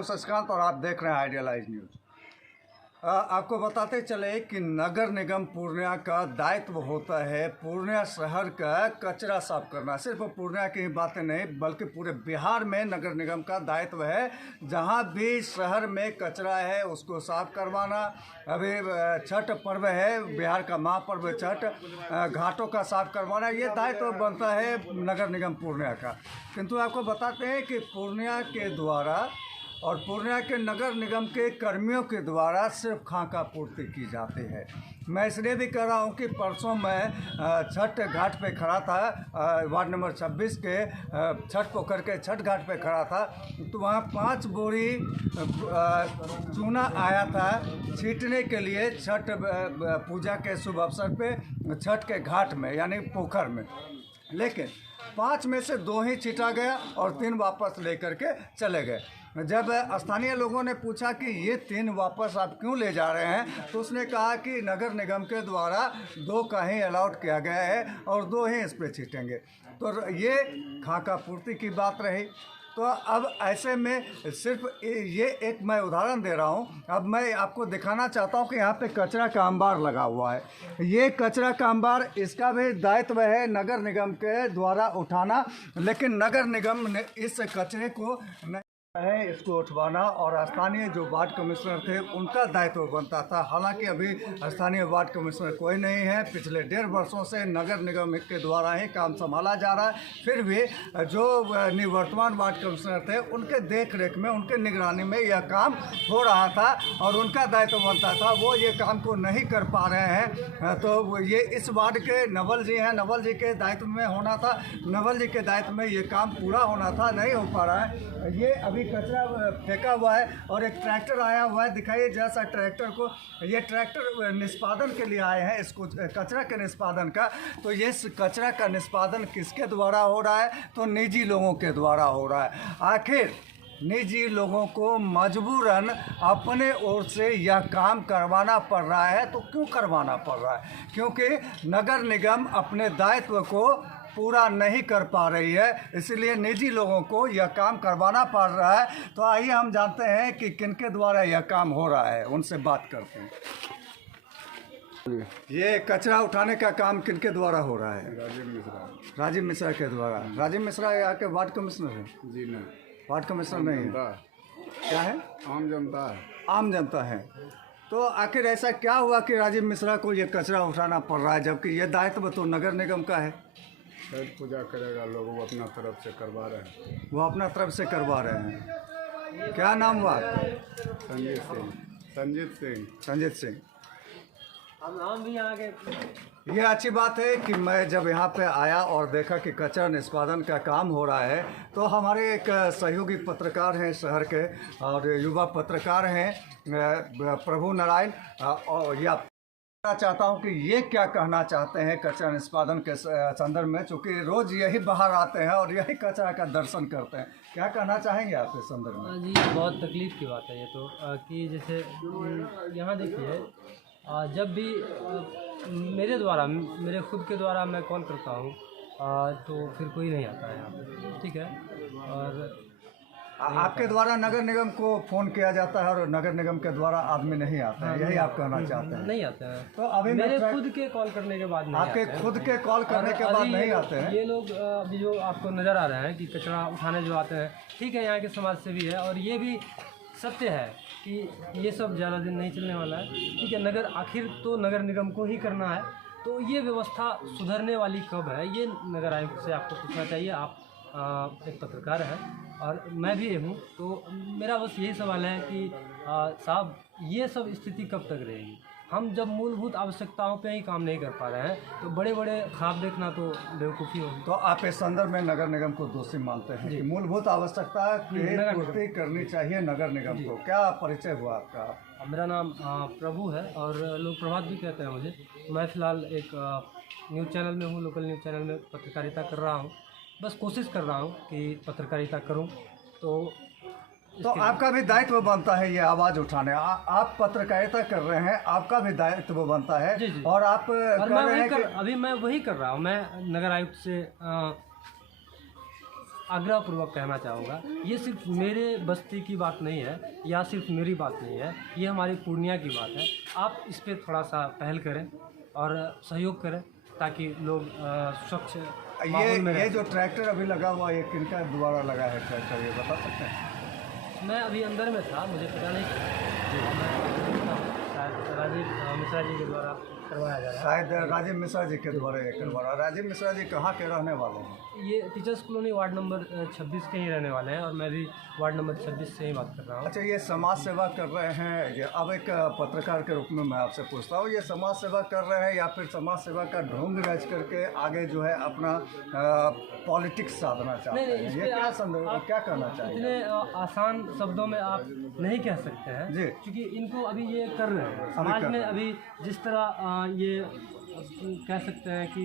हूं शशिकांत और आप देख रहे हैं आइडियलाइज न्यूज। आपको बताते चले कि नगर निगम पूर्णिया का दायित्व होता है पूर्णिया शहर का कचरा साफ करना। सिर्फ पूर्णिया की ही बातें नहीं बल्कि पूरे बिहार में नगर निगम का दायित्व है। जहां भी शहर में कचरा है उसको साफ करवाना। अभी छठ पर्व है, बिहार का महापर्व छठ, घाटों का साफ करवाना, ये दायित्व बनता है नगर निगम पूर्णिया का। किंतु आपको बताते हैं कि पूर्णिया के द्वारा और पूर्णिया के नगर निगम के कर्मियों के द्वारा सिर्फ खाका पूर्ति की जाती है। मैं इसलिए भी कह रहा हूं कि परसों मैं छठ घाट पे खड़ा था, वार्ड नंबर 26 के छठ पोखर के छठ घाट पे खड़ा था, तो वहाँ 5 बोरी चूना आया था छींटने के लिए छठ पूजा के शुभ अवसर पे छठ के घाट में यानी पोखर में। लेकिन 5 में से 2 ही छीटा गया और 3 वापस लेकर के चले गए। जब स्थानीय लोगों ने पूछा कि ये 3 वापस आप क्यों ले जा रहे हैं, तो उसने कहा कि नगर निगम के द्वारा 2 का ही अलाउड किया गया है और 2 ही इस पर छीटेंगे। तो ये खाका पूर्ति की बात रही। तो अब ऐसे में सिर्फ ये एक मैं उदाहरण दे रहा हूँ। अब मैं आपको दिखाना चाहता हूँ कि यहाँ पे कचरा का अंबार लगा हुआ है। ये कचरा का अंबार, इसका भी दायित्व है नगर निगम के द्वारा उठाना, लेकिन नगर निगम ने इस कचरे को है इसको उठवाना और स्थानीय जो वार्ड कमिश्नर थे उनका दायित्व बनता था। हालांकि अभी स्थानीय वार्ड कमिश्नर कोई नहीं है। पिछले 1.5 वर्षों से नगर निगम के द्वारा ही काम संभाला जा रहा है। फिर भी जो निवर्तमान वार्ड कमिश्नर थे उनके देख रेख में, उनके निगरानी में यह काम हो रहा था और उनका दायित्व बनता था। वो ये काम को नहीं कर पा रहे हैं। तो ये इस वार्ड के नवल जी हैं, नवल जी के दायित्व में होना था, नवल जी के दायित्व में ये काम पूरा होना था, नहीं हो पा रहा है। ये अभी कचरा फेंका हुआ है और एक ट्रैक्टर आया हुआ है, दिखाइए जैसा ट्रैक्टर को। ये ट्रैक्टर निष्पादन के लिए आए हैं, इसको कचरा के निष्पादन का। तो ये कचरा का निष्पादन किसके द्वारा हो रहा है? तो निजी लोगों के द्वारा हो रहा है। आखिर निजी लोगों को मजबूरन अपने ओर से यह काम करवाना पड़ रहा है। तो क्यों करवाना पड़ रहा है? क्योंकि नगर निगम अपने दायित्व को पूरा नहीं कर पा रही है, इसलिए निजी लोगों को यह काम करवाना पड़ रहा है। तो आइए हम जानते हैं कि किनके द्वारा यह काम हो रहा है, उनसे बात करते हैं। ये कचरा उठाने का काम किनके द्वारा हो रहा है? राजीव मिश्रा। राजीव मिश्रा के द्वारा। राजीव मिश्रा यहाँ के वार्ड कमिश्नर है? जी नहीं, वार्ड कमिश्नर नहीं है। क्या है? आम जनता है। आम जनता है। तो आखिर ऐसा क्या हुआ कि राजीव मिश्रा को ये कचरा उठाना पड़ रहा है, जबकि ये दायित्व तो नगर निगम का है? छठ पूजा करेगा लोग, वो अपना तरफ से करवा रहे हैं। वो अपना तरफ से करवा रहे हैं। क्या नाम हुआ आपका? संजीत सिंह। संजीत सिंह। संजीत सिंह। हम नाम भी यहाँ के। ये अच्छी बात है कि मैं जब यहाँ पे आया और देखा कि कचरा निष्पादन का काम हो रहा है, तो हमारे एक सहयोगी पत्रकार हैं शहर के और युवा पत्रकार हैं प्रभु नारायण, और ये चाहता हूं कि ये क्या कहना चाहते हैं कचरा निष्पादन के संदर्भ में, चूँकि रोज़ यही बाहर आते हैं और यही कचरा का दर्शन करते हैं। क्या कहना चाहेंगे आप इस संदर्भ में? जी, बहुत तकलीफ़ की बात है ये तो, कि जैसे यहाँ देखिए, जब भी मेरे द्वारा, मेरे खुद के द्वारा मैं कॉल करता हूँ तो फिर कोई नहीं आता है यहाँ पे, ठीक है। और आपके द्वारा नगर निगम को फ़ोन किया जाता है और नगर निगम के द्वारा आदमी नहीं आता है, यही आप कहना चाहते हैं? नहीं आते हैं। तो अभी मेरे खुद के कॉल करने के बाद नहीं आपके आते हैं। खुद के कॉल करने के बाद नहीं आते हैं? ये लोग अभी जो आपको नज़र आ रहे हैं कि कचरा उठाने जो आते हैं, ठीक है, यहाँ के समाज सेवी है और ये भी सत्य है कि ये सब ज़्यादा दिन नहीं चलने वाला है, ठीक है। नगर आखिर तो नगर निगम को ही करना है, तो ये व्यवस्था सुधरने वाली कब है, ये नगर आयुक्त से आपको पूछना चाहिए। आप एक पत्रकार हैं और मैं भी हूँ, तो मेरा बस यही सवाल है कि साहब, ये सब स्थिति कब तक रहेगी? हम जब मूलभूत आवश्यकताओं पे ही काम नहीं कर पा रहे हैं, तो बड़े बड़े ख्वाब देखना तो बेवकूफ़ी होगी। तो आप इस संदर्भ में नगर निगम को दोषी मानते हैं कि मूलभूत आवश्यकता की पूर्ति करनी चाहिए नगर निगम को? क्या परिचय हुआ आपका? मेरा नाम प्रभु है और लोग प्रभात भी कहते हैं मुझे। मैं फ़िलहाल एक न्यूज़ चैनल में हूँ, लोकल न्यूज़ चैनल में पत्रकारिता कर रहा हूँ। बस कोशिश कर रहा हूँ कि पत्रकारिता करूँ। तो आपका भी दायित्व बनता है ये आवाज़ उठाने। आप पत्रकारिता कर रहे हैं, आपका भी दायित्व बनता है। जी जी। और आप और कर रहे हैं कि अभी मैं वही कर रहा हूँ। मैं नगर आयुक्त से आग्रहपूर्वक कहना चाहूँगा, ये सिर्फ मेरे बस्ती की बात नहीं है या सिर्फ मेरी बात नहीं है, ये हमारी पूर्णिया की बात है। आप इस पर थोड़ा सा पहल करें और सहयोग करें ताकि लोग स्वच्छ माहौल में ये जो ट्रैक्टर अभी लगा हुआ ये किनका द्वारा लगा है ट्रैक्टर, ये बता सकते हैं? मैं अभी अंदर में था, मुझे पता नहीं शायद राजीव मिश्रा जी के द्वारा करवाया जा रहा है। शायद राजीव मिश्रा जी के द्वारा ये करवा। राजीव मिश्रा जी कहाँ के रहने वाले हैं? ये टीचर्स कॉलोनी वार्ड नंबर 26 के ही रहने वाले हैं और मैं भी वार्ड नंबर 26 से ही बात कर रहा हूँ। अच्छा, ये समाज सेवा कर रहे हैं ये? अब एक पत्रकार के रूप में मैं आपसे पूछता हूँ, ये समाज सेवा कर रहे हैं या फिर समाज सेवा का ढोंग रच करके आगे जो है अपना पॉलिटिक्स साधना चाहते हैं? इस ये पे क्या संदर्भ, क्या कहना चाहिए? इतने आसान शब्दों में आप नहीं कह सकते हैं जी। क्योंकि इनको अभी ये कर रहे हैं समाज में। अभी जिस तरह ये कह सकते हैं कि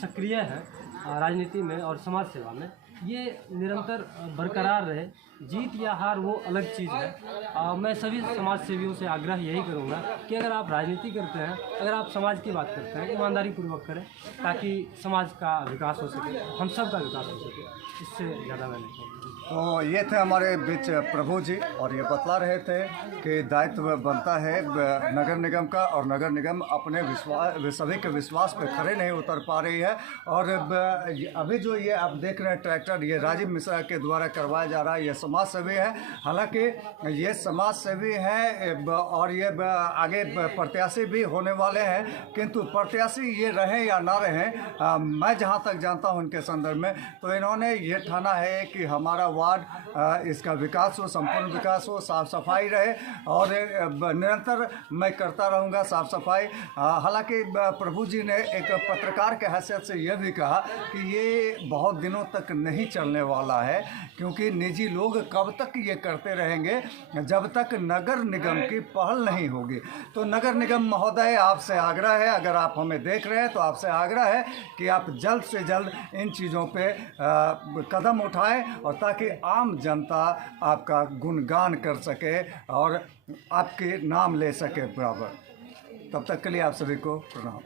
सक्रिय है राजनीति में और समाज सेवा में, ये निरंतर बरकरार रहे। जीत या हार वो अलग चीज़ है। मैं सभी समाज सेवियों से आग्रह यही करूँगा कि अगर आप राजनीति करते हैं, अगर आप समाज की बात करते हैं, ईमानदारी पूर्वक करें ताकि समाज का विकास हो सके, हम सब का विकास हो सके। इससे ज़्यादा मैं नहीं कहूँगा। तो ये थे हमारे बीच प्रभु जी और ये बतला रहे थे कि दायित्व बनता है नगर निगम का और नगर निगम अपने सभी के विश्वास पे खड़े नहीं उतर पा रही है। और अभी जो ये आप देख रहे हैं ट्रैक्टर, ये राजीव मिश्रा के द्वारा करवाया जा रहा है। ये समाज सेवी है, हालांकि ये समाज सेवी है और ये आगे प्रत्याशी भी होने वाले हैं, किंतु प्रत्याशी ये रहें या ना रहें, मैं जहाँ तक जानता हूँ इनके संदर्भ में, तो इन्होंने ये ठाना है कि हमारा वार्ड इसका विकास हो, संपूर्ण विकास हो, साफ सफाई रहे और निरंतर मैं करता रहूँगा साफ सफाई। हालांकि प्रभु जी ने एक पत्रकार के हैसियत से यह भी कहा कि ये बहुत दिनों तक नहीं चलने वाला है, क्योंकि निजी लोग कब तक ये करते रहेंगे जब तक नगर निगम की पहल नहीं होगी। तो नगर निगम महोदय, आपसे आग्रह है, अगर आप हमें देख रहे हैं तो आपसे आग्रह है कि आप जल्द से जल्द इन चीज़ों पे कदम उठाएं और ताकि आम जनता आपका गुणगान कर सके और आपके नाम ले सके बराबर। तब तक के लिए आप सभी को प्रणाम।